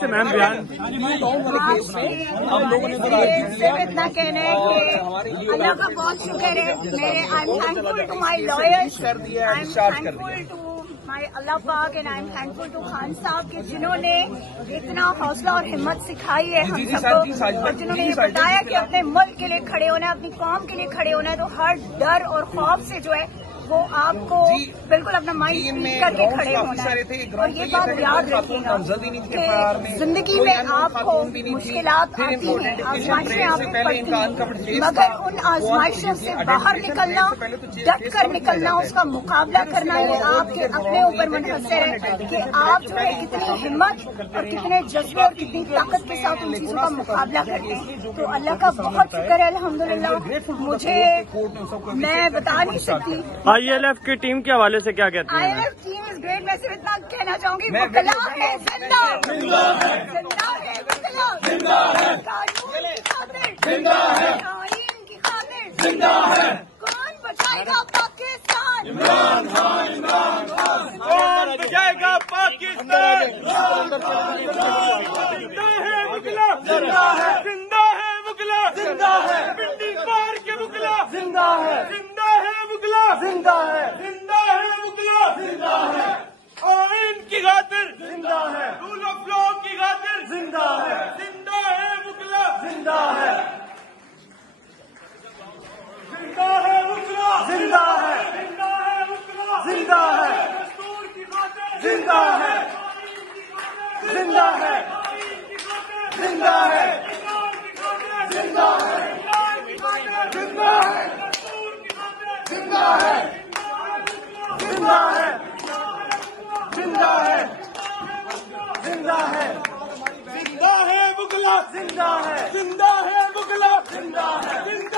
میم بیان صرف اتنا کہنا ہے کہ اللہ کا بہت شکر ہے. I am thankful to my lawyers, I am thankful to my اللہ پاک, and I am thankful to Khan صاحب کہ جنہوں نے اتنا حوصلہ اور ہمت سکھائی ہے ہم سب کو, اور جنہوں نے یہ بتایا کہ اپنے ملک کے لیے کھڑے ہونا ہے, اپنی قوم کے لیے کھڑے ہونا ہے, تو ہر ڈر اور خوف سے جو ہے وہ آپ کو بالکل اپنا مائنڈ فری کر کے کھڑے ہونا ہے. اور یہ بات یاد رکھیے گا کہ زندگی میں آپ کو مشکلات آتی ہیں, آزمائشیں آپ کو پڑتی ہیں, مگر ان آزمائشوں سے باہر نکلنا, ڈٹ کر نکلنا, اس کا مقابلہ کرنا, یہ آپ کے اپنے اوپر منحصر ہے کہ آپ جو ہے کتنی ہمت اور کتنے جذبے اور کتنی طاقت کے ساتھ ان چیزوں کا مقابلہ کرتے ہیں. تو اللہ کا بہت شکر ہے الحمدللہ. مجھے میں بتا نہیں سکتی آئی ایل ایف کی ٹیم کے حوالے سے کیا کہتے ہیں. I L F team is great. میں صرف اتنا کہنا چاہوں گی, وکلا ہے زندہ, زندہ ہے وکلا, زندہ ہے قانون کی خاطر, زندہ ہے آئین کی خاطر, زندہ ہے. کون بچائے گا پاکستان, عمران خان, عمران خان. کون بچائے گا پاکستان, زندہ ہے وکلا, زندہ ہے, زندہ ہے وکلا, زندہ ہے. پنڈی پار کے وکلا زندہ ہے, زندہ ہے وکلا, زندہ ہے, زندہ ہے وکلا, زندہ ہے. آئین کی خاطر زندہ ہے, رول آف لا کی خاطر زندہ ہے, زندہ ہے وکلا, زندہ ہے, زندہ ہے وکلا, زندہ ہے, زندہ ہے وکلا, زندہ ہے. دستور کی خاطر زندہ ہے, زندہ ہے, زندہ ہے, زندہ ہے, زندہ ہے, زندہ ہے, زندہ ہے, زندہ ہے, زندہ ہے, زندہ ہے وکلا, زندہ ہے, زندہ ہے وکلا, زندہ ہے, زندہ